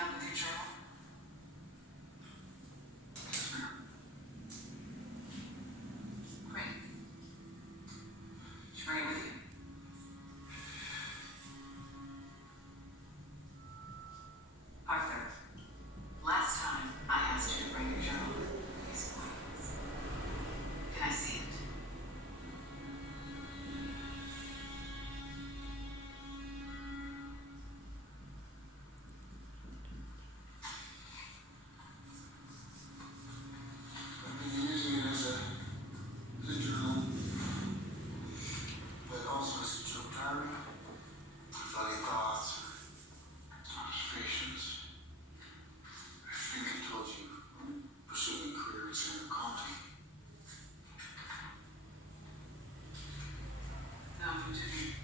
up with your journal? Yes, ma'am. Great. Did you bring it with you? Arthur, last time I asked you to bring your journal with these appointments. Can I see it? I've been using it as a journal, but also as a joke diary. Funny thoughts, observations. I think I told you I'm pursuing a career in San County. No, you didn't.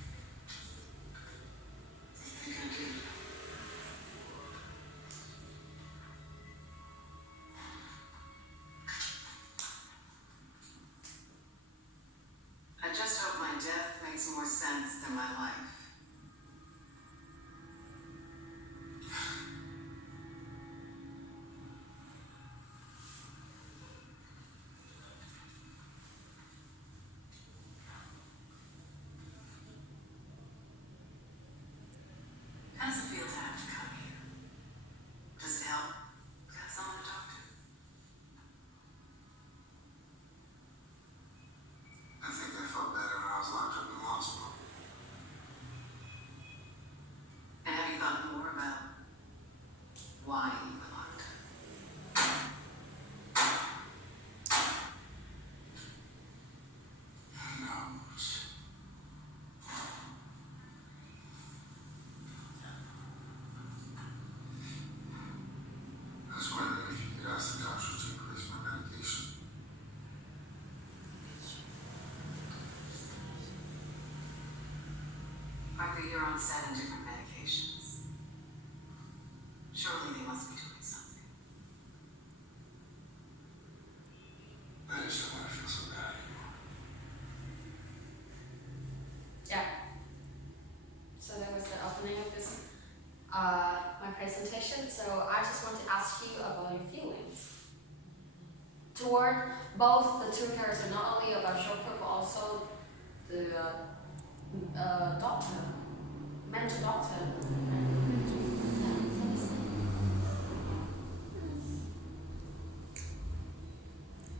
I think I did. I just hope my death makes more sense than my life. How does it feel to have to come here? Does it help to have someone to talk to? I think I felt better when I was locked up in the hospital. And have you thought more about why you were locked up? Who knows? I was wondering if you could ask the doctor to increase my medication. Arthur, you're on set on different medications. Surely they must be doing something. I just don't want to feel so bad anymore. Yeah. So that was the opening of this, my presentation. So I just want to ask you about your feelings toward both the two characters, not only about Chopper, but also the doctor, mental doctor.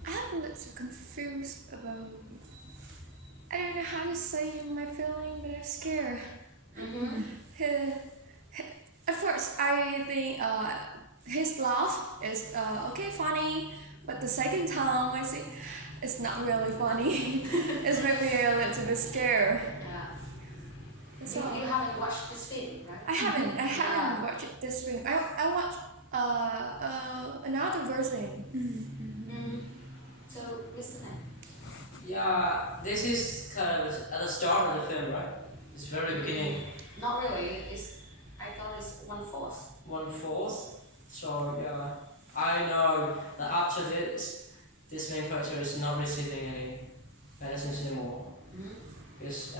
I'm a little confused about. I don't know how to say my feeling, but I'm scared. At first, I think his laugh is okay, funny, but the second time I see it's not really funny. It's made me a little bit scared. Yeah. That's You, all. you haven't watched this film, right? I haven't watched this film. I watched another version. So, Mr. Tan. Yeah, this is kind of at the start of the film, right? It's very beginning. Not really. I thought it's 1/4. 1/4. So yeah, I know that after this main character is not receiving any medicines anymore. Because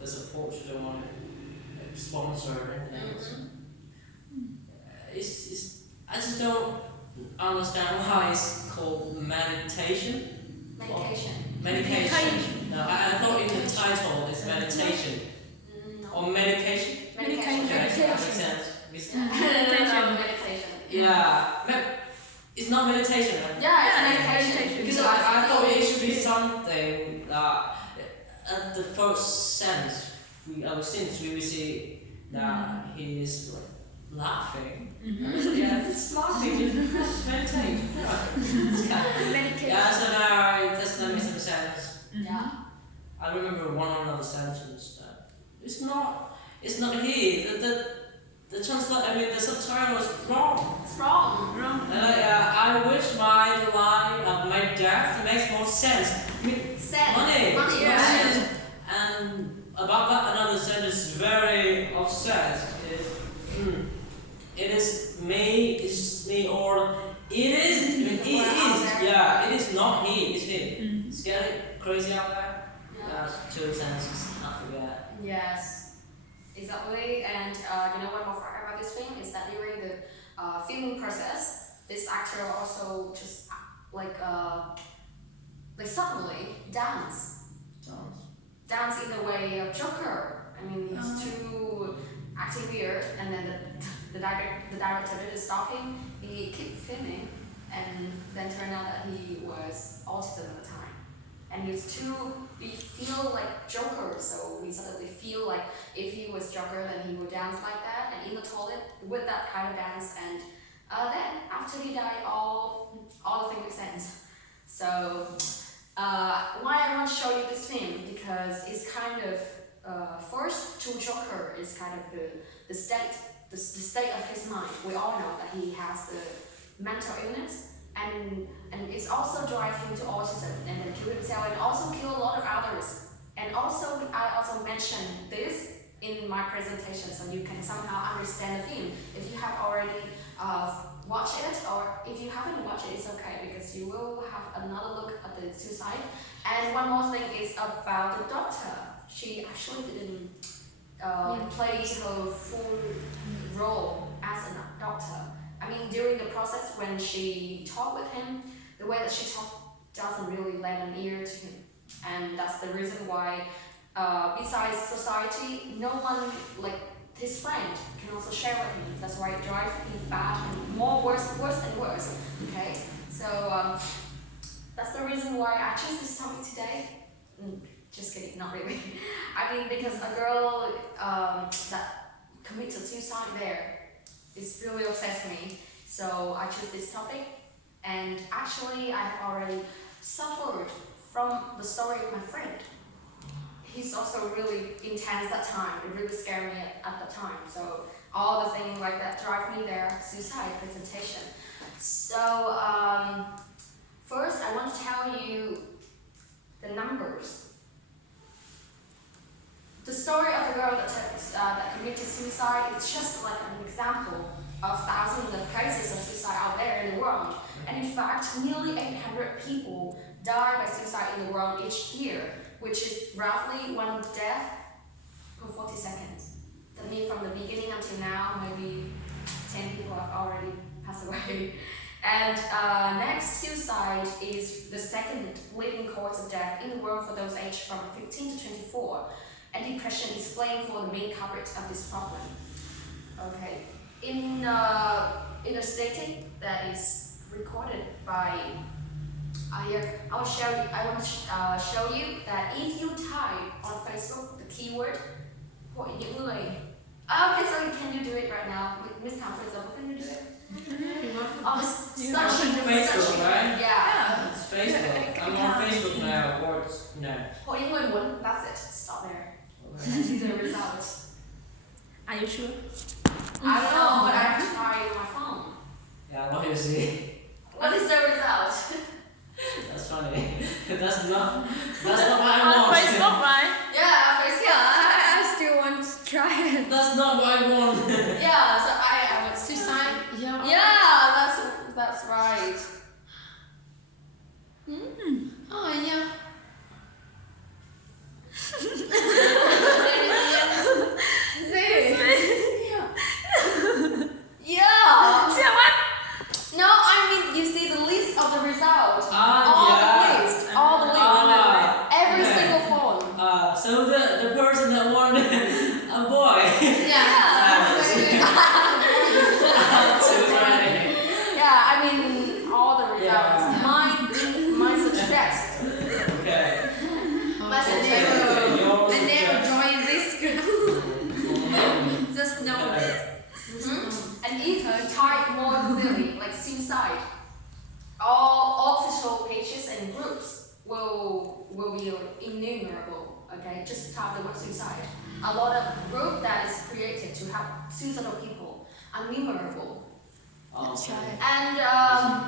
the support don't want to sponsor anything else. I just don't understand why it's called meditation. Medication. No, I thought in the title it's meditation. No. Or medication. Medication. Okay, that makes sense. Meditation. Yeah, it's not meditation, right? Yeah, it's meditation. Because I thought it should be something that at the first sense, since we will see that he is like laughing. Yeah, it's laughing, just meditate. Medication. Yeah, so now it doesn't make some sense. Yeah. I remember one another sentence that it's not he. The translate, I mean the subtitle was wrong. It's wrong. I wish my line of my death makes more sense. I mean, money, yeah. sense. And about that another sentence is very upset. It is me, or it is, I mean, it is, yeah, it is not he, it's him. It's getting crazy out there. Yeah. Two sentences, I forget. Yes, exactly. And you know one more fact about this film is that during the filming process, this actor also just like suddenly dance in the way of Joker. I mean, it's too acting weird, and then the director didn't stop him. He kept filming, and then turned out that he was autism at the time. And we feel like Joker, so we suddenly feel like if he was Joker, then he would dance like that, and in the toilet with that kind of dance. And then after he died, all the things make sense. So why I want to show you this film, because it's kind of first to Joker is kind of the state of his mind. We all know that he has the mental illness, and it's also drive him to autism and then kill himself and also kill a lot of others. And also I also mentioned this in my presentation, so you can somehow understand the film. If you have already watched it, or if you haven't watched it, it's okay, because you will have another look at the suicide. And one more thing is about the doctor. She actually didn't play her full role as a doctor. I mean, during the process when she talked with him, the way that she talked doesn't really lend an ear to him. And that's the reason why, besides society, no one, like his friend, can also share with him. That's why it drives him bad and worse and worse. Okay? So, that's the reason why I chose this topic today. Just kidding, not really. I mean, because a girl that committed suicide there is really obsessed with me. So I chose this topic, and actually I have already suffered from the story of my friend. He's also really intense that time. It really scared me at the time. So all the things like that drive me there, suicide presentation. So first I want to tell you the numbers. The story of the girl that committed suicide is just like an example of thousands of cases of suicide out there in the world. And in fact, nearly 800 people die by suicide in the world each year, which is roughly one death per 40 seconds. That means from the beginning until now, maybe 10 people have already passed away. And next, suicide is the second leading cause of death in the world for those aged from 15 to 24. And depression is blamed for the main culprit of this problem. Okay, in a statistic that is recorded by here, I want to show you that if you type on Facebook the keyword "hội những người," okay, so can you do it right now? Miss Tom, for example, can you do it? Facebook, right? Yeah. It's Facebook. I'm on Facebook now. Words. No. Hội những người muốn. That's it. Stop there. And see the results. Are you sure? I don't know, but I have to try it on my phone. Yeah, what do you see? What is the result? That's funny. That's not what I want. Facebook, right? Yeah, Facebook. Yeah, I still want to try it. That's not what I want. Yeah, so I want suicide. Yeah, that's right. Oh, yeah. Yeah. No, I mean you see the list of the results. All the list. Every single phone. So the person that won a boy. Yeah, I mean all the results. Mine suggest. Okay. But I never joined this group. Just know it. And if you type more clearly, like suicide, all official pages and groups will be innumerable. Okay, just type the word suicide. A lot of group that is created to have suicidal people are numerable. That's right. And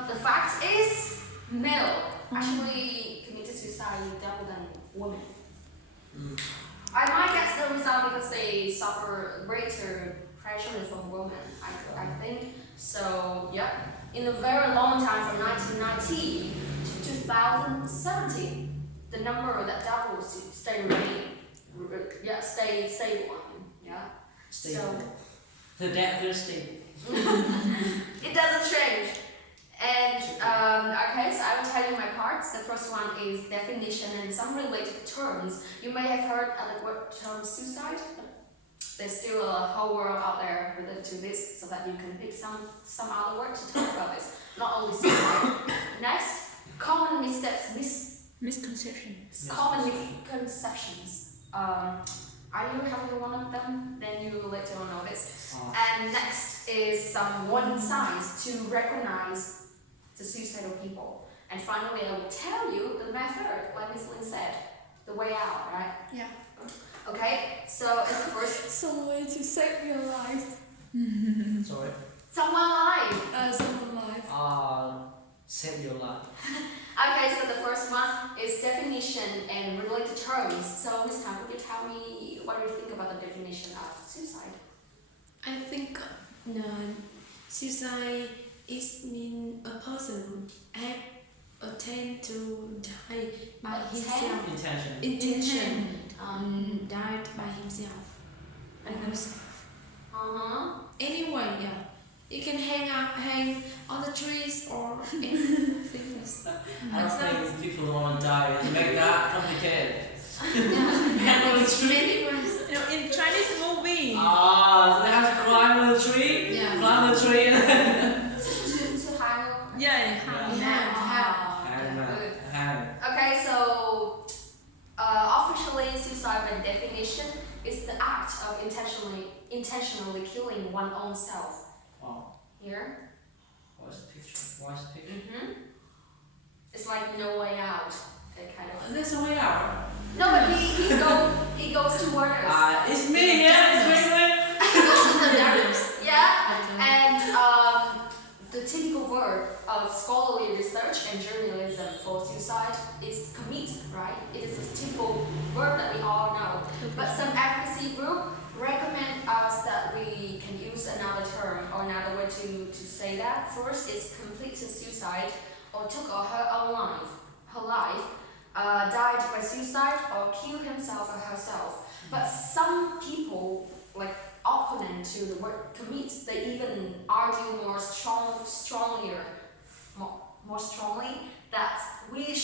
the fact is, male actually committed suicide double than women. I might guess the result because they suffer greater pressure from women, I think. So, yeah, in a very long time from 1990 to 2017, the number that doubles stay stable. Yeah. Stable. The that thirsty. It doesn't change. And okay, so I will tell you my parts. The first one is definition and some related terms. You may have heard the word term suicide. There's still a whole world out there related to this, so that you can pick some other word to talk about this. Not only suicide. Next, common missteps, Misconceptions. common misconceptions. Are you having one of them? Then you will later on notice. And next is some warning signs to recognize the suicidal people. And finally, I will tell you the method, like Miss Lin said, the way out, right? Yeah. Okay, so at first, Some way to save your life. Sorry. someone lied. Someone life. Save your life. Okay, so the first one is definition and related terms. So Miss Tan, could you tell me what do you think about the definition of suicide? I think suicide is mean a person have attempt to die by himself. Intention. Died by himself. And anyway, yeah. You can hang on the trees or anything else. I don't think people want to die. To make that complicated. Yeah. On the tree. Many ways. In Chinese movie. So they have to climb the tree. Yeah. Climb the tree. To hang. Yeah. Good. Okay, so officially, suicide by definition is the act of intentionally killing one's own self. Wow. Here. What's the picture? It's like no way out. It kind of. There's a way out. No, but he goes to waters. It's me, yeah. It's me. Yeah, and the typical verb of scholarly research and journalism for suicide is commit, right? It is a typical verb that we all know. But some advocacy group recommend us that we can use another term or another way to say that. First is complete suicide or took her own life, died by suicide or killed himself or herself. But some people, like opponent to the word commit, they even argue more strongly that we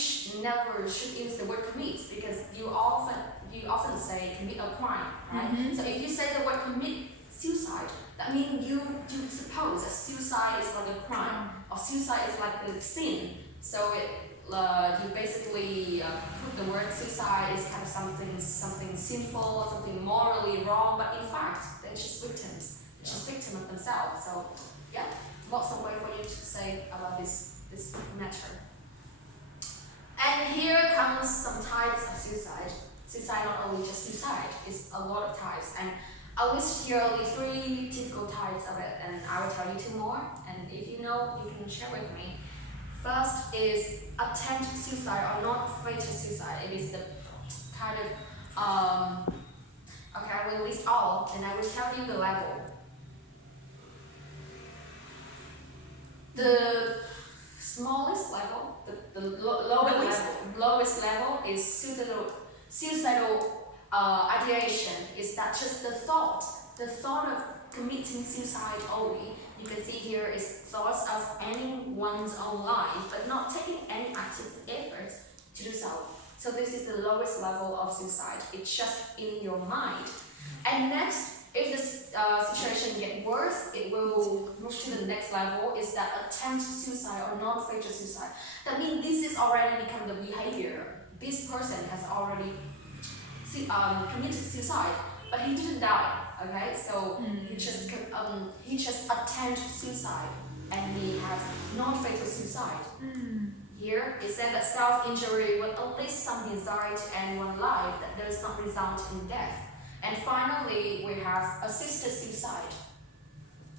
never should use the word commit, because you often say commit a crime, right? So if you say the word commit suicide, that means you suppose that suicide is like a crime or suicide is like a sin. So you basically put the word suicide is kind of something sinful, something morally wrong, but in fact they're just victims, victim of themselves. So yeah, lots of way for you to say about this matter. And here comes some types of suicide. Suicide not only just suicide, it's a lot of types. And I'll list here only 3 typical types of it, and I will tell you 2 more. And if you know, you can share with me. First is attempt suicide or not fatal suicide. It is the kind of okay, I will list all and I will tell you the level. The smallest level, the lowest level is suicidal ideation. Is that just the thought of committing suicide only? You can see here is thoughts of ending one's own life, but not taking any active effort to do so. So this is the lowest level of suicide. It's just in your mind. And next, if the situation gets worse, it will move to the next level, is that attempt suicide or non-fatal suicide. That means this is already become the behavior. This person has already committed suicide, but he didn't die. Okay, so he just attempt suicide and he has non-fatal suicide. Here it said that self-injury will enlist some desire to end one's life that does not result in death. And finally, we have assisted suicide.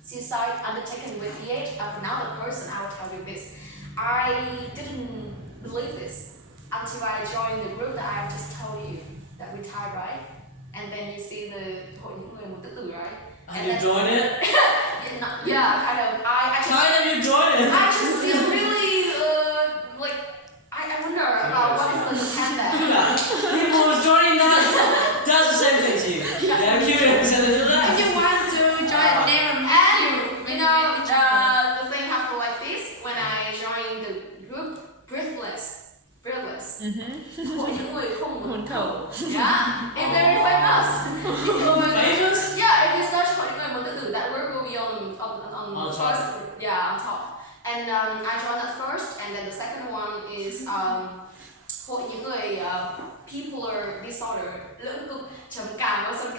Suicide undertaken with the aid of another person. I will tell you this. I didn't believe this until I joined the group that I have just told you that we Thai, right? And then you see the right? And you join it? Yeah, kind of. You join it? I just feel really like I wonder about what is the intent there. People who joining that does the same thing to you. They're curious and they do that. If you want to join, never Hội những người không muốn Muốn thở. Yeah, it's very famous. Famous? Yeah, if you search hội những người muốn tự tử, that word will be on On top. first. Yeah, on top. And I joined at first, and then the second one is hội những người bipolar disorder, lưỡng cực trầm cảm và some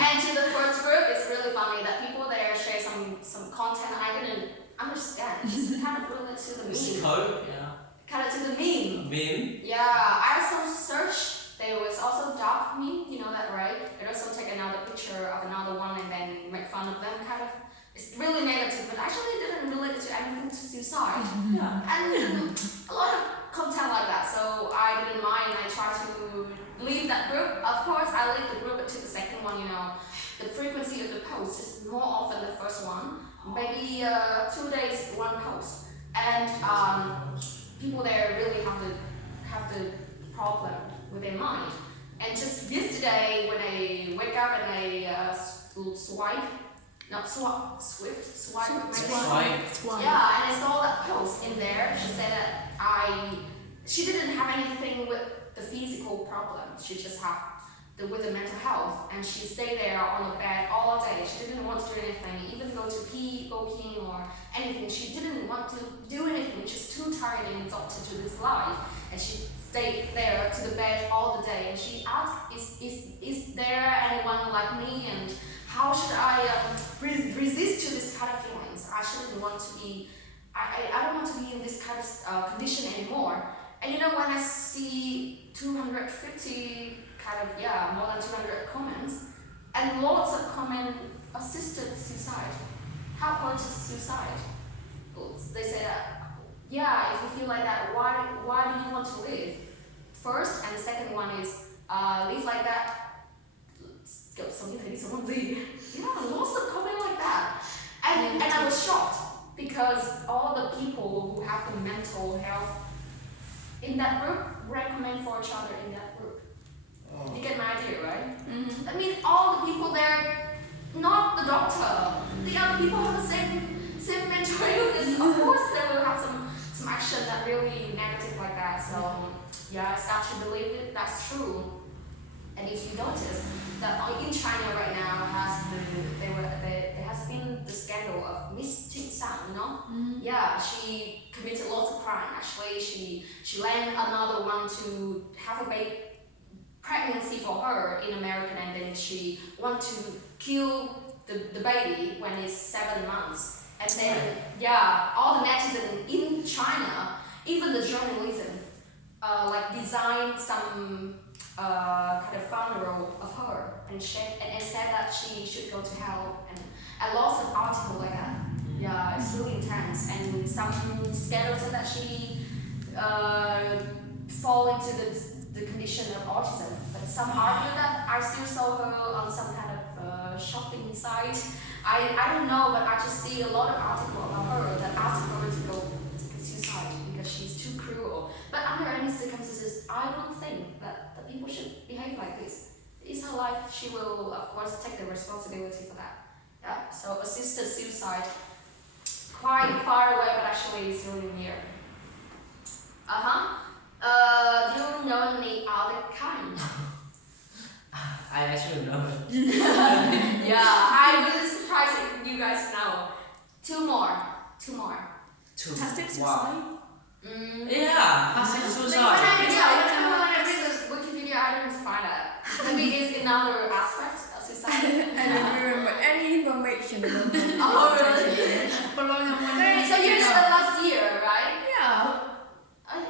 And to the first group, it's really funny that people there share some content I didn't understand. It's kind of related to the It's meme. code, yeah. Kind of to the meme. Meme? Yeah, I also searched. There was also dark meme, you know that, right? They also take another picture of another one and then make fun of them, kind of. It's really negative, but actually it didn't relate to anything to suicide. Yeah. And a lot of content like that, so I didn't mind. I tried to leave that group. Of course, I leave the group to the second one, you know. The frequency of the post is more often the first one. Maybe 2 days, one post. And people there really have the problem with their mind. And just yesterday, when I wake up and I swipe with my Swipe. yeah, and I saw that post in there. She said that she didn't have anything with the physical problem. She just had with the mental health, and she stayed there on the bed all day. She didn't want to do anything, even go peeing or anything. She didn't want to do anything. She's too tired and exhausted to this life, and she stayed there to the bed all the day. And she asked, "Is there anyone like me? And how should I resist to this kind of feelings? I shouldn't want to be. I don't want to be in this kind of condition anymore." And you know, when I see 250 more than 200 comments, and lots of comment assisted suicide, help her to suicide. They say that, yeah, if you feel like that, why do you want to live? First, and the second one is live like that. Kiểu sống như thế thì sống làm gì? Yeah, lots of comment like that, and I was shocked because all the people who have the mental health in that group recommend for each other in that group. You get my idea, right? Mm-hmm. I mean, all the people there, not the doctor, the other people have the same mental illness. Of course, they will have some action that really negative like that. So yeah, I start to believe it. That's true. And if you notice that in China right now there has been the scandal of Miss Jing Sang, you know? Yeah, she committed lots of crime. Actually, she landed another one to have a baby. Pregnancy for her in America, and then she want to kill the baby when it's 7 months. And then all the netizens in China, even the journalism, designed some kind of funeral of her and said that she should go to hell, and lots of articles like that. Yeah, it's really intense, and some scandals said that she fall into the condition of autism, but some argue that I still saw her on some kind of shopping site. I don't know, but I just see a lot of articles about her that ask her to go to suicide because she's too cruel. But under any circumstances, I don't think that people should behave like this. It's her life. She will, of course, take the responsibility for that. Yeah. So assisted suicide, quite far away, but actually it's really near. Do you know any other kind? I actually know it. Yeah, I'm really surprised if you guys know. Two more. Passive Wow. suicide. Yeah, passive When suicide. I read the Wikipedia, I didn't find that. Maybe it's another aspect of society. I don't remember any information about that. Oh, really? So you did that last year, right? Yeah.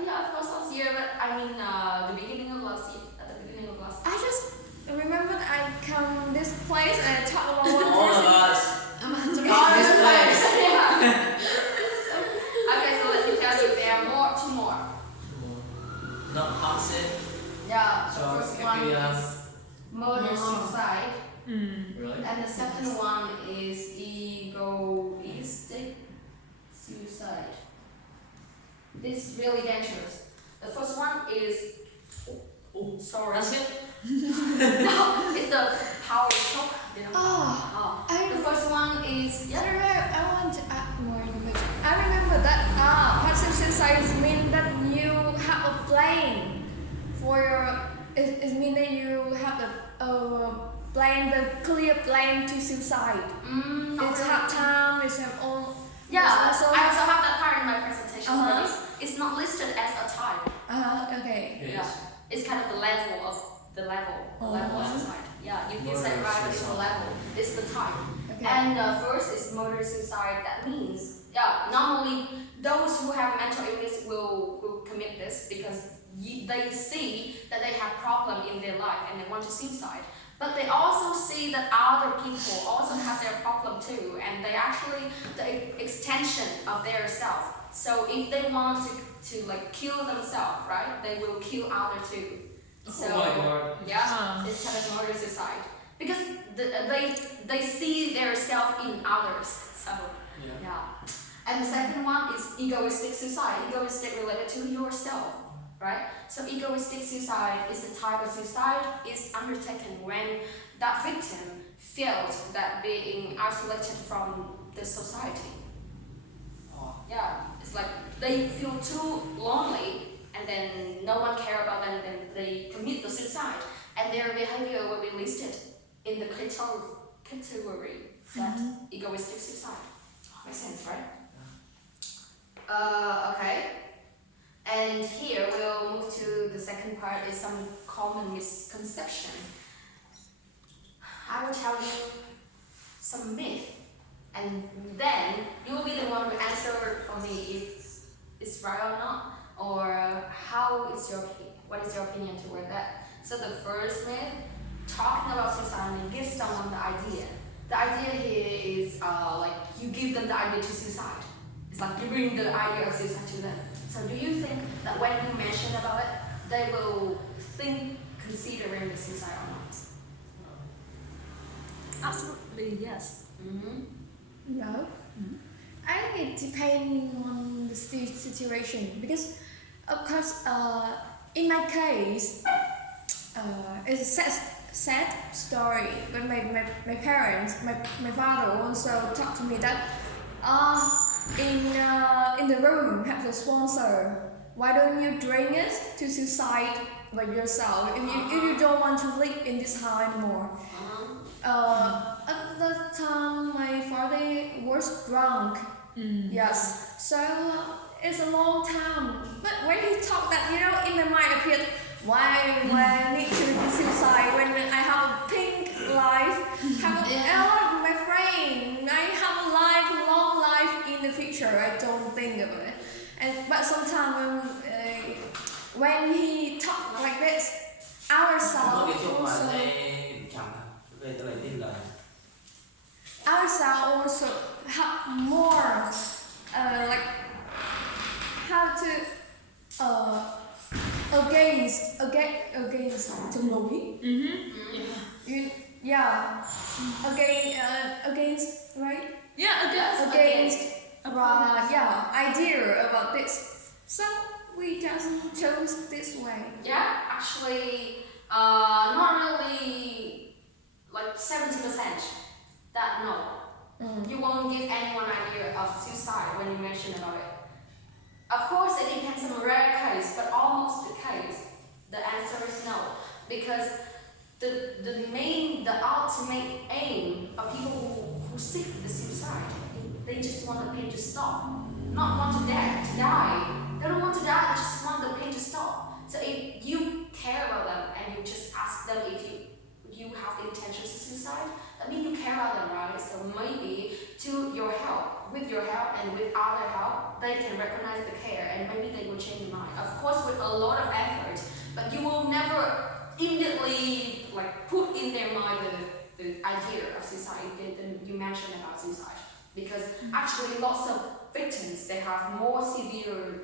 Yeah, of course last year, but I mean the beginning of last year. At the beginning of last year. I just remember that I come this place and I talk about one All of person. us. Oh, this place. Yeah. Okay, so let me tell you, there are two more. Not passive. Yeah, the So first it could one be, is murder suicide, Really? and the second one is egoistic suicide. This is really dangerous. The first one is sorry. That's it? No, it's the power shock. You know. The I first one is I want to add more information. I remember that passive suicide means that you have a plan it means that you have the clear plan to suicide. Not It's really. have time, it's have all. Yeah, it's also I also have that part in my presentation, Uh-huh. but it's not listed as a type. Okay. Yes. Yeah, it's kind of the level of suicide. Yeah, you Murder said right, but it's the suicide. level, it's the type. Okay. And first is murder suicide. That means, yeah, normally those who have mental illness will commit this because they see that they have problem in their life and they want to suicide. But they also see that other people also have their problem too, and they actually the extension of their self. So if they want to like kill themselves, right, they will kill other too. So Oh my God. yeah, it's kind of murder suicide because they see their self in others. So yeah. And the second one is egoistic suicide. Egoistic related to yourself, right? So egoistic suicide is a type of suicide is undertaken when that victim felt that being isolated from the society. Yeah, it's like they feel too lonely and then no one care about them, then they commit the suicide and their behavior will be listed in the category that egoistic suicide. Makes sense, right? Okay. And here we'll move to the second part is some common misconception. I will tell you some myth and then you will be the one who answer for me if it's right or not, or what is your opinion toward that. So the first myth, talking about suicide and give someone the idea. The idea here is like you give them the idea to suicide. It's like you bring the idea of suicide to them. So do you think that when you mention about it, they will think considering the suicide or not? Absolutely, yes. No. I think it depends on the situation because, of course, in my case, it's a sad story. But my parents, my father also talked to me that in the room have the sponsor. Why don't you drink it to suicide by yourself if you don't want to live in this house anymore? At that time, my father was drunk. Yes, so it's a long time. But when he talked that, in my mind appeared, why I need to be suicide when I have a pink life, my friend, I have a long life in the future. I don't think about it. But sometimes when he talked like this, ourselves also. Ourselves also have more like how to against chống đối. Against right? Yeah, Against idea about this. So we just chose this way. Yeah, actually, not really like 70% that no. You won't give anyone idea of suicide when you mention about it. Of course, it depends on a rare case, but almost the case, the answer is no. Because the ultimate aim of people who seek the suicide, they just want the pain to stop. Not want to die. They don't want to die, they just want the pain to stop. So if you care about them and you just ask them if you have the intention to suicide, that means you care about them, right? So maybe with your help and with other help, they can recognize the care and maybe they will change their mind. Of course, with a lot of effort, but you will never immediately like put in their mind the idea of suicide that you mentioned about suicide. Because actually lots of victims, they have more severe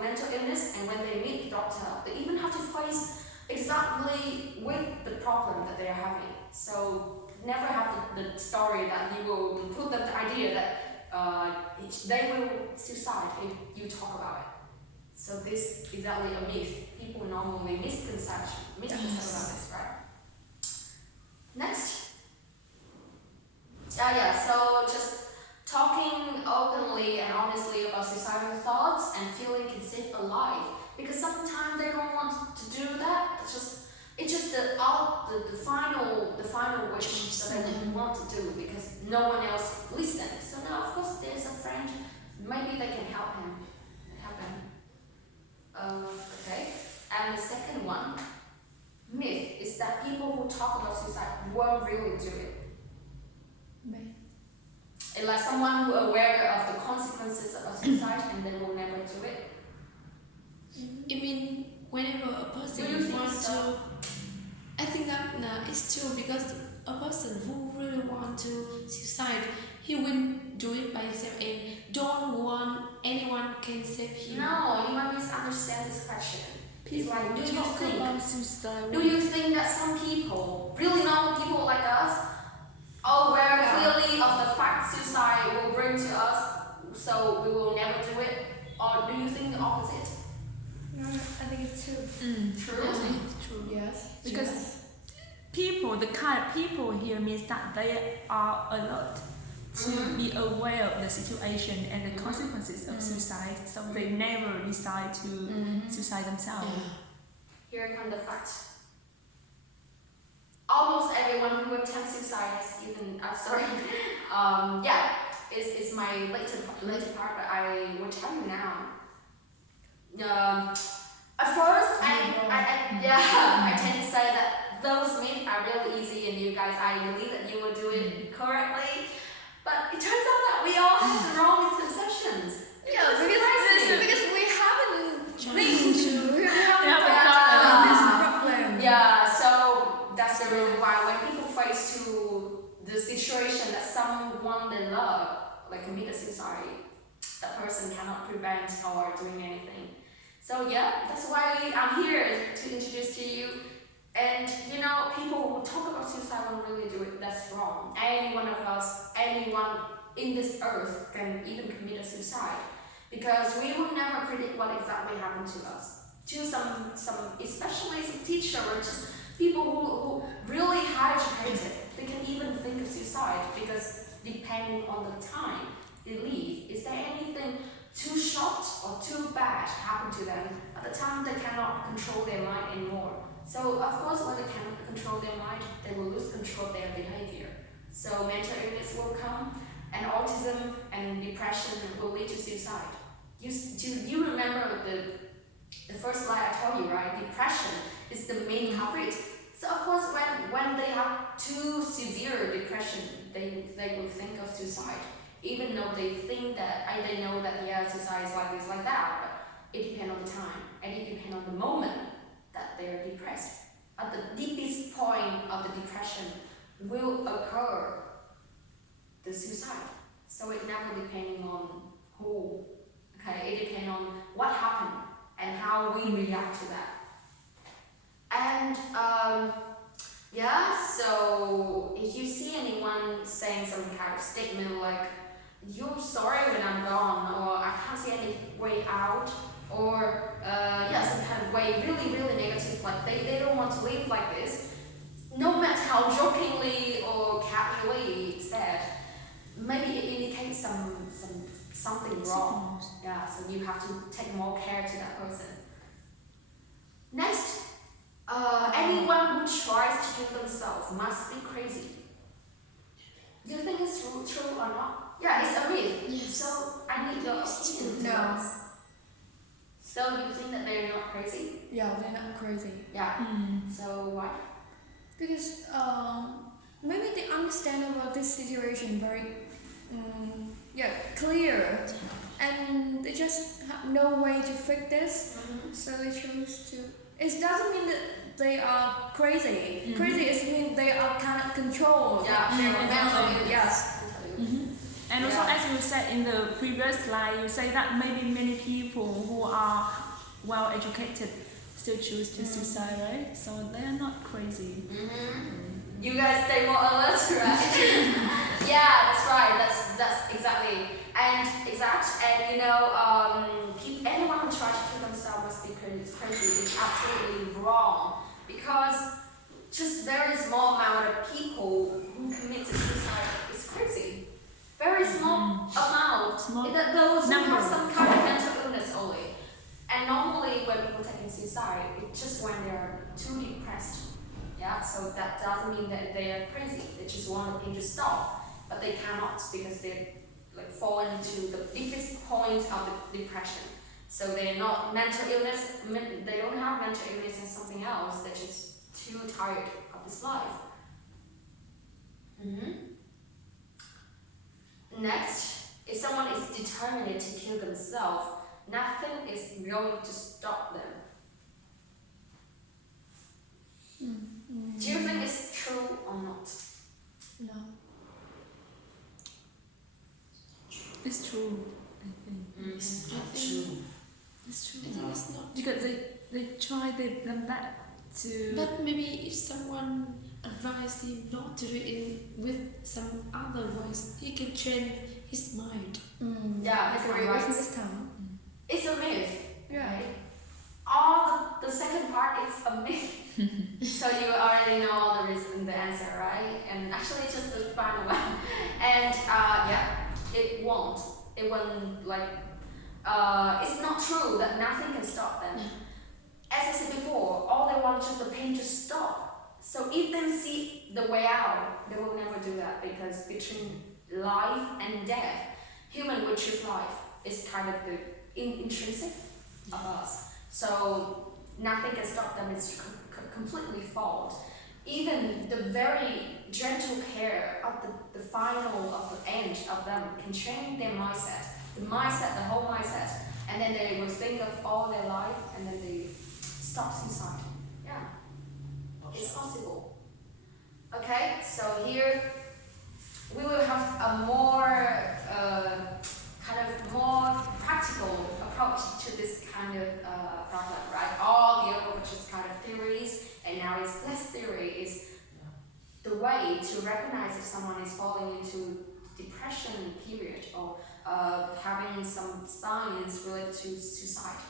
mental illness, and when they meet the doctor, they even have to face exactly with the problem that they are having. So never have the story that you will put them the idea that they will suicide if you talk about it. So this is exactly a myth. People normally misconception about this, right? Next. So just talking openly and honestly about suicidal thoughts and feeling can save a life. Because sometimes they don't want to do that. It's just It's just the final wish that they want to do because no one else listened. So now, of course, there's a friend. Maybe they can help him. Okay. And the second one, myth, is that people who talk about suicide won't really do it. It's like someone who aware of the consequences of suicide and they will never do it. I mean, whenever a person Do you think wants so? to, I think that it's true because a person who really want to suicide, he will do it by himself and don't want anyone can save him. No, you might misunderstand this question. It's like, do you talk think? about suicide. Do you think that some people, really normal people like us, are aware clearly of the fact suicide will bring to us, so we will never do it? Or do you think the opposite? No, I think it's true. True. True. Yes. Because people, the kind of people here means that they are alert to be aware of the situation and the consequences of suicide, so they never decide to suicide themselves. Here comes the fact. Almost everyone who attempts suicide has even, it's my later part, but I will tell you now. At first, I tend to say that those myths are really easy and you guys, I believe that you will do it correctly. But it turns out that we all have the wrong misconceptions. Yeah, because we haven't been to, we haven't Yeah, talked about this problem. Yeah, so that's the reason why when people face to the situation that someone they love, like committed suicide, that person cannot prevent or doing anything. So yeah, that's why I'm here to introduce to you. And people who talk about suicide won't really do it. That's wrong. Any one of us, anyone in this earth can even commit a suicide, because we will never predict what exactly happened to us. To some especially some teacher or just people who really high educated, they can even think of suicide because depending on the time they leave, is there anything too short or too bad happened to them? At the time, they cannot control their mind anymore. So of course, when they cannot control their mind, they will lose control of their behavior. So mental illness will come, and autism and depression will lead to suicide. You remember the first slide I told you, right? Depression is the main culprit. So of course, when they have too severe depression, they will think of suicide, even though they think that they know that suicide is like this, like that. But it depends on the time, and it depends on the moment that they are depressed. At the deepest point of the depression will occur the suicide. So it never depending on who. Okay, it depends on what happened and how we react to that. And so if you see anyone saying some kind of statement like, "You're sorry when I'm gone," or "I can't see any way out," or some kind of way really, really negative, like they don't want to live like this, no matter how jokingly or casually said, maybe it indicates something wrong. Yeah, so you have to take more care to that person. Next, anyone who tries to kill themselves must be crazy. Do you think it's true or not? Yeah, it's a myth. Yes. So I need your opinion. No. So you think that they're not crazy? Yeah, they're not crazy. Yeah. So why? Because maybe they understand about this situation very clear, and they just have no way to fix this, so they choose to. It doesn't mean that they are crazy. Crazy is mean they are cannot control. Yes. And also, as you said in the previous slide, you say that maybe many people who are well educated still choose to suicide, right? So they are not crazy. You guys stay more alert, right? Yeah, that's right. That's exactly. And anyone who tries to kill themselves must be crazy. It's absolutely wrong, because just very small amount of people who commit suicide is crazy. Very small amount. Those who have some kind of mental illness only. And normally usually when people taking suicide, it's just when they're too depressed. Yeah, so that doesn't mean that they are crazy. They just want the pain to stop, but they cannot because they like fall into the deepest point of the depression. So they're not mental illness. They don't have mental illness and something else. They're just too tired of this life. Next, if someone is determined to kill themselves, nothing is going to stop them. Do you think it's true or not? No. It's true, I think. It's I not think- true. It's true. I think it's not. Because they try them back to. But maybe if someone advised him not to do it with some other ways, he can change his mind. Yeah, I it's agree right. with this time. It's a myth. Yeah. Right? All the second part is a myth. So you already know all the reason, the answer, right? And actually just the final one. And yeah, it won't. It won't like. It's not true that nothing can stop them. As I said before, all they want is just the pain to stop. So if they see the way out, they will never do that because between life and death, human will choose life. It's kind of the intrinsic of us. So nothing can stop them. It's completely false. Even the very gentle care of the final of the end of them can change their mindset. The mindset, the whole mindset, and then they will think of all their life, and then they stop suicide. Yeah, it's possible. Okay, so here we will have a more kind of more practical approach to this kind of problem, right? All the other just kind of theories, and now it's less theory. Is the way to recognize if someone is falling into depression period or having some signs related to suicide.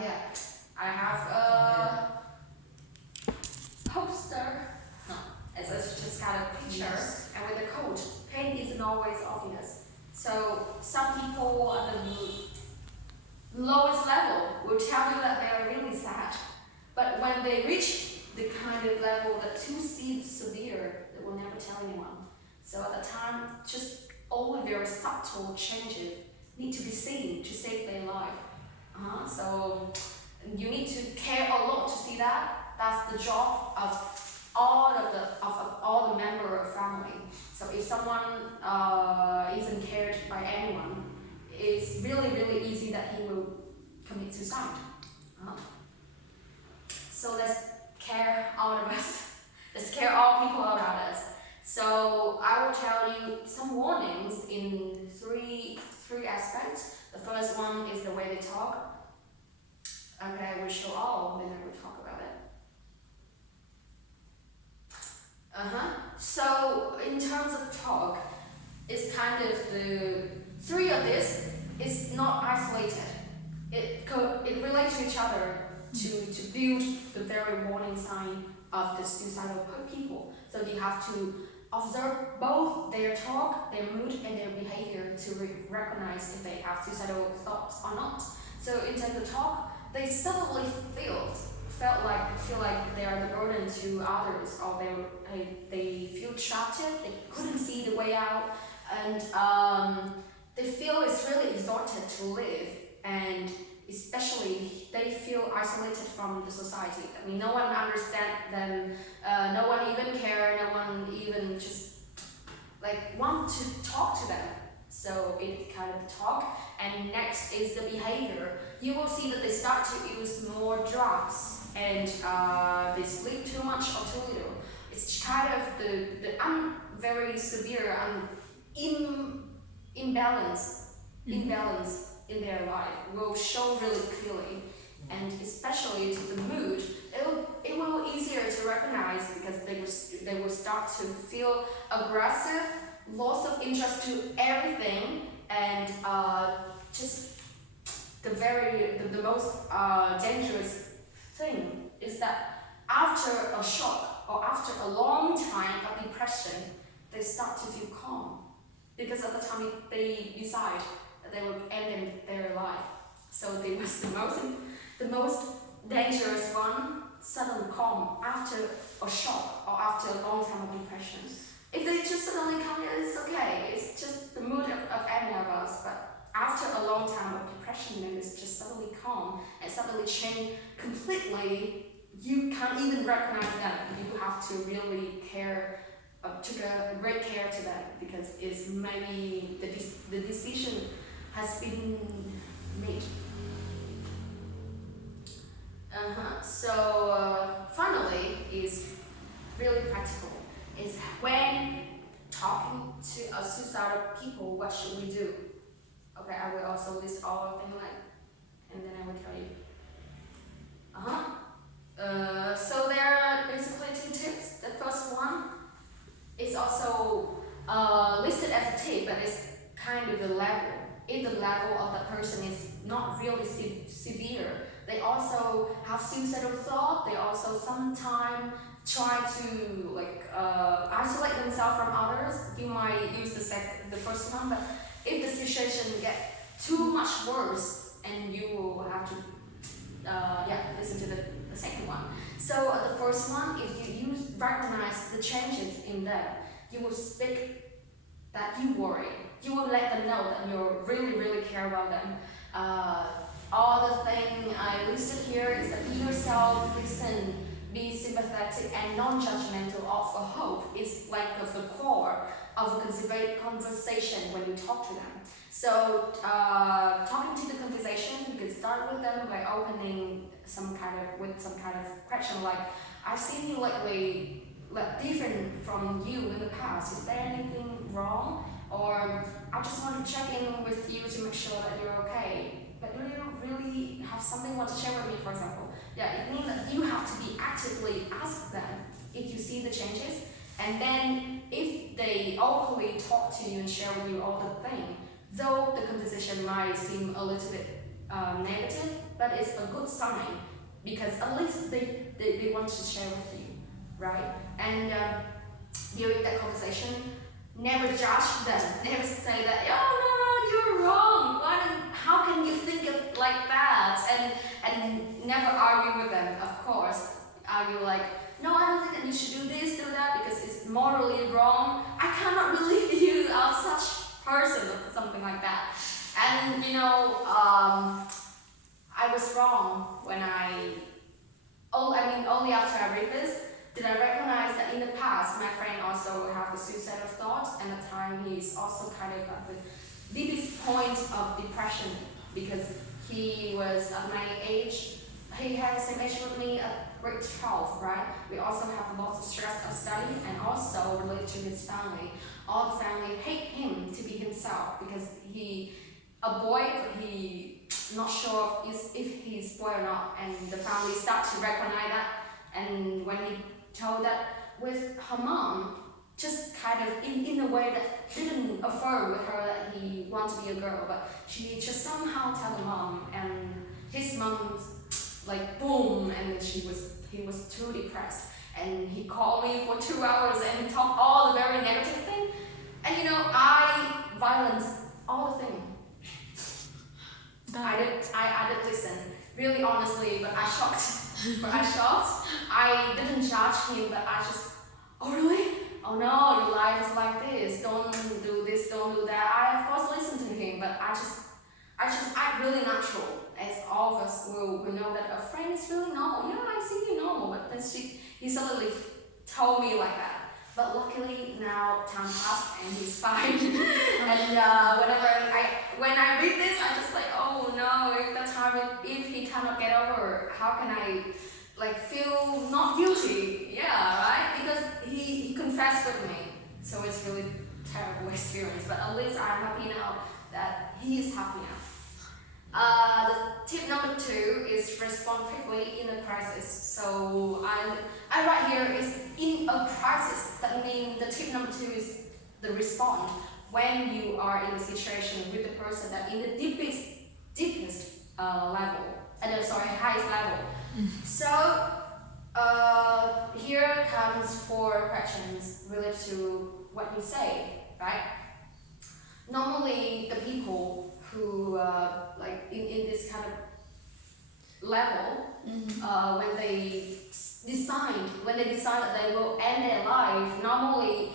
Here I have a poster. No, it's just kind of picture, and with a quote. Pain isn't always obvious. So some people at the lowest level will tell you that they are really sad. But when they reach the kind of level that too severe, they will never tell anyone. So at the time, just only very subtle changes need to be seen to save their life. So you need to care a lot to see that. That's the job of all the member of family. So if someone isn't cared by anyone, it's really easy that he will commit suicide. So let's care all of us. Let's care all people around us. So I will tell you some warnings in three aspects. The first one is the way they talk. Okay, I will show all, then I will talk about it. So in terms of talk, it's kind of the three of this is not isolated. It relates to each other to build the very warning sign of the suicidal people. So you have to observe both their talk, their mood, and their behavior to recognize if they have suicidal thoughts or not. So in terms of talk, they suddenly feel like they are the burden to others, or they feel trapped. They couldn't see the way out, and they feel it's really exhausted to live, and especially they feel isolated from the society. I mean, no one understands them, no one even care, no one even just like want to talk to them. So it kind of talk. And next is the behavior. You will see that they start to use more drugs, and they sleep too much or too little. It's kind of the very severe imbalance in their life will show really clearly, and especially to the mood, it will easier to recognize because they will start to feel aggressive, loss of interest to everything, and just the most dangerous thing is that after a shock or after a long time of depression, they start to feel calm because at the time they decide that they will end their life. So they was the most dangerous one, suddenly calm after a shock or after a long time of depression. If they just suddenly calm, it's okay. It's just the mood of any of us. But after a long time of depression, then it's just suddenly calm and suddenly change completely. You can't even recognize them. You have to really care, took a great care to them because it's maybe the decision has been made. So finally is really practical. Is when talking to a suicidal people, what should we do? Okay, I will also list all of them and then I will tell you. So there are basically 2 tips. The first one is also listed as a tip, but it's kind of the level. If the level of the person is not really severe, they also have suicidal thought. They also sometimes try to isolate themselves from others. You might use the first one, but if the situation gets too much worse, and you will have to listen to the second one. So the first one, if you recognize the changes in them, you will speak that you worry. You will let them know that you really, really care about them. All the thing I listed here is that be yourself, listen, be sympathetic and non-judgmental, offer hope. It's like of the core of a conversation when you talk to them. So talking to the conversation, you can start with them by opening some kind of question like, I've seen you lately different from you in the past. Is there anything wrong? Or I just want to check in with you to make sure that you're okay. But you don't really have something you want to share with me, for example. Yeah, it means that you have to be actively ask them if you see the changes. And then if they openly talk to you and share with you all the things, though the conversation might seem a little bit negative, but it's a good sign because at least they want to share with you, right? And during that conversation, never judge them, never say that, oh no, you're wrong, how can you think of like that? And never argue with them, of course. Argue like, no, I don't think that you should do this, do that, because it's morally wrong. I cannot believe you are such person, or something like that. And I was wrong when only after I read this, did I recognize that in the past, my friend also had the suicidal thought, and at the time he's also kind of at the deepest point of depression because he was at my age. He had the same age with me at grade 12, right? We also have lots of stress of study and also related to his family. All the family hate him to be himself because a boy, he not sure if he's boy or not, and the family start to recognize that. And when he told that with her mom, just kind of in a way that didn't affirm with her that he wants to be a girl, but she just somehow tell the mom, and his mom like boom, and he was too depressed, and he called me for 2 hours and talked all the very negative thing, and I violence all the thing. I did listen really honestly, but I shocked. I didn't judge him, but I just, oh really? Oh no, your life is like this. Don't do this, don't do that. I of course listened to him, but I just act really natural, as all of us will know that a friend is really normal. Yeah, I see you normal, but then he suddenly told me like that. But luckily now time passed and he's fine. And when I read this, I just like, oh no, if he cannot get over, how can I feel not guilty? Yeah, right? Because he confessed with me, so it's really terrible experience. But at least I'm happy now that he is happy now. The tip number 2 is respond quickly in a crisis. So I write here is in a crisis. That means the tip number 2 is the respond when you are in the situation with the person that in the deepest level. Highest level. So here comes 4 questions related to what you say, right? Normally, the people who like in this kind of level, when they decide that they will end their life, normally,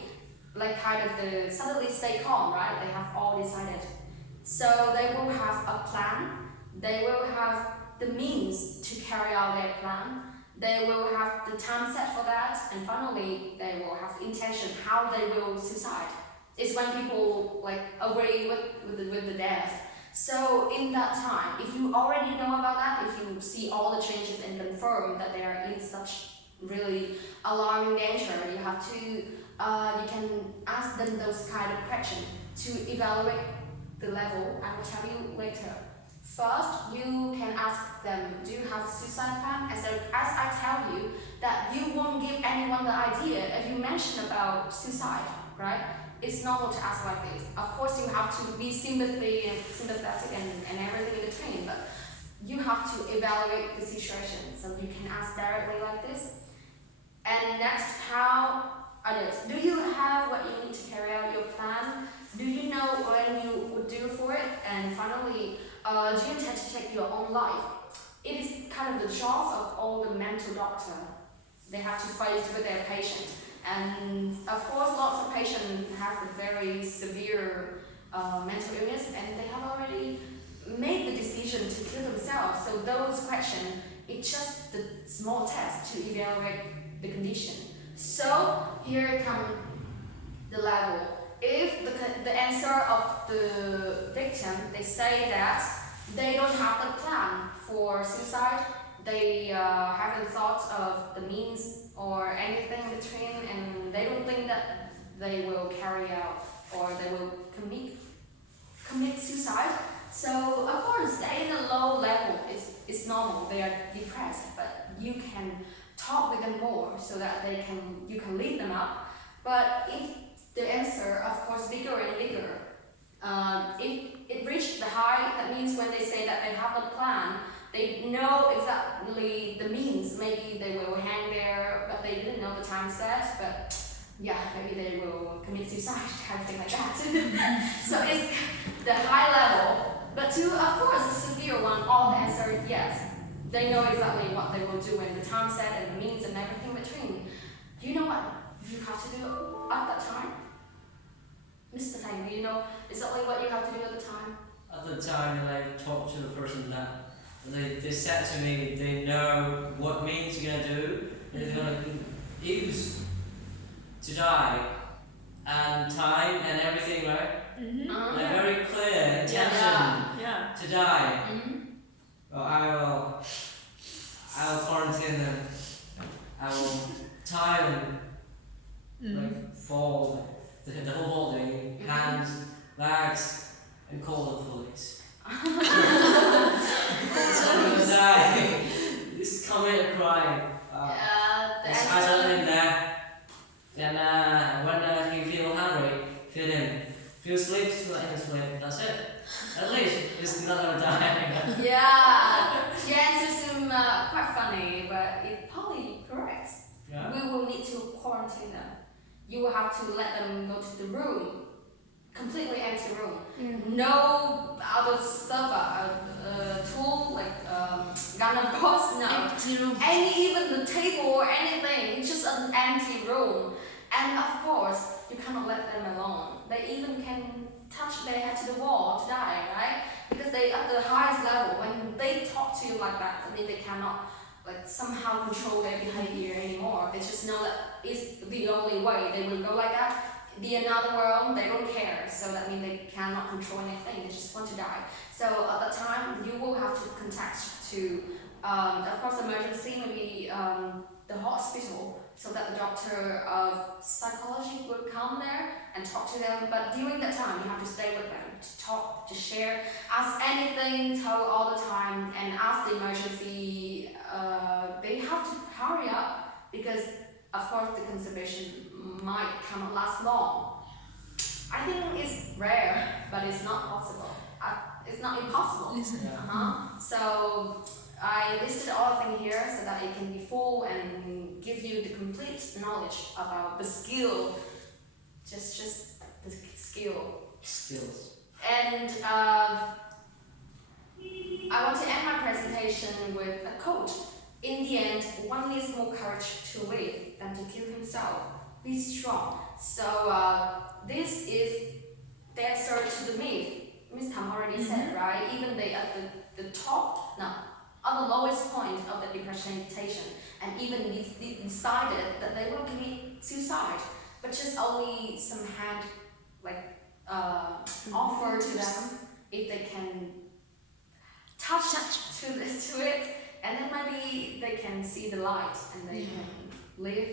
like kind of the suddenly stay calm, right? They have all decided, so they will have a plan. They will have the means to carry out their plan. They will have the time set for that, and finally, they will have the intention how they will suicide. It's when people like agree with the death. So in that time, if you already know about that, if you see all the changes and confirm that they are in such really alarming danger, you have to you can ask them those kind of questions to evaluate the level. I will tell you later. First, you can ask them, do you have a suicide plan? As I tell you, that you won't give anyone the idea if you mention about suicide, right? It's normal to ask like this. Of course, you have to be sympathetic and everything in between, but you have to evaluate the situation, so you can ask directly like this. And next, how others? Do you have what you need to carry out your plan? Do you know when you would do for it? And finally, do you intend to take your own life? It is kind of the job of all the mental doctor. They have to face with their patient. And of course, lots of patients have a very severe mental illness, and they have already made the decision to kill themselves. So those questions, it's just the small test to evaluate the condition. So here comes the level. If the answer of the victim, they say that they don't have a plan for suicide, they haven't thought of the means or anything in between, and they don't think that they will carry out or they will commit suicide. So of course, they're in a low level. It's normal. They are depressed, but you can talk with them more so that you can lead them up. But if the answer, of course, bigger and bigger, if it reached the high, that means when they say that they have a plan, they know exactly the means. Maybe they will hang there, but they didn't know the time set. But yeah, maybe they will commit suicide, kind of thing like that. So it's the high level. But to, of course, the severe one, all the answer is yes. They know exactly what they will do and the time set and the means and everything between. Do you know what you have to do at that time? Mr. Tang, do you know exactly what you have to do at the time? At the time when I talked to the person that they said to me they know what means you're gonna do, they're gonna use to die and time and everything, right? They're very clear intention to die. Well, I will quarantine them. I will tie them like fold the whole body, hands, legs, and call the police. Someone will die. This commit a crime. There's adrenaline there. Then when he feel hungry, feed him. Feel sleep, let him sleep. That's it. At least he's not gonna die. Yeah, your answer seems quite funny, but it's probably correct. Yeah. We will need to quarantine them. You will have to let them go to the room, completely empty room. No other stuff, tool like gun, of course, no. Empty room. Even the table or anything, it's just an empty room. And of course, you cannot let them alone. They even can touch their head to the wall to die, right? Because they at the highest level, when they talk to you like that, I mean they cannot like somehow control their behavior anymore. They just know that it's the only way. They will go like that. The another world, they don't care. So that means they cannot control anything. They just want to die. So at that time, you will have to contact to, of course, emergency, maybe the hospital, so that the doctor of psychology would come there and talk to them. But during that time, you have to stay with them, to talk, to share, ask anything, tell all the time, and ask the emergency. They have to hurry up because, of course, the conservation might cannot last long. I think it's rare, but it's not possible. It's not impossible. So I listed all of things here so that it can be full and give you the complete knowledge about the skill just the skill. Skills. And I want to end my presentation with a quote. In the end, one needs more courage to live than to kill himself. Be strong. So this is the answer to the myth. Miss Tam already said, right? Even they at the top, no, on the lowest point of the depression and even decided that they will commit suicide, but just only some hand offer to them if they can touch to it, and then maybe they can see the light and they can live